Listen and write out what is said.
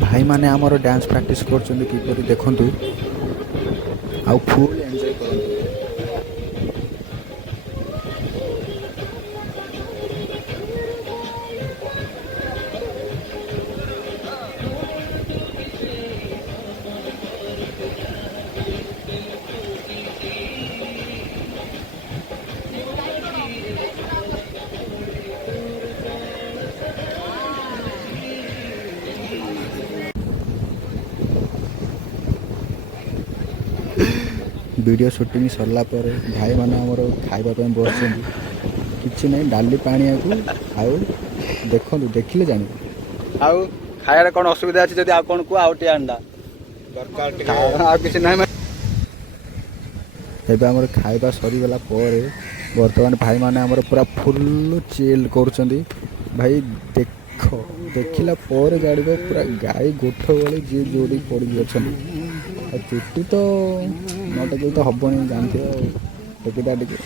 भाई माने आमर डांस प्रैक्टिस करछन्ती किपरि देखंतु आउ फुल एन्जॉय करंतु। वीडियो शूटिंग सरला पर भाई माने हमर खाइबा पे बसछन्ती किछि नै डाली पानी आकु आउ देखंतु देखिले जानि आउ खाया कोन असुविधा अछि जदि आ कोन को आउटी अंडा दरकार आ किछि नै। एबे हमर खाइबा सरी गला पर वर्तमान भाई माने हमर पूरा फुल चिल करछन्ती भाई देखो देखिला पर गाड़ीबो पूरा गाई गोठ वाली जे जोड़ी पड़ी अछन्ती चुट्टी तो नटके तो हबनी जानते टेकिटा टिके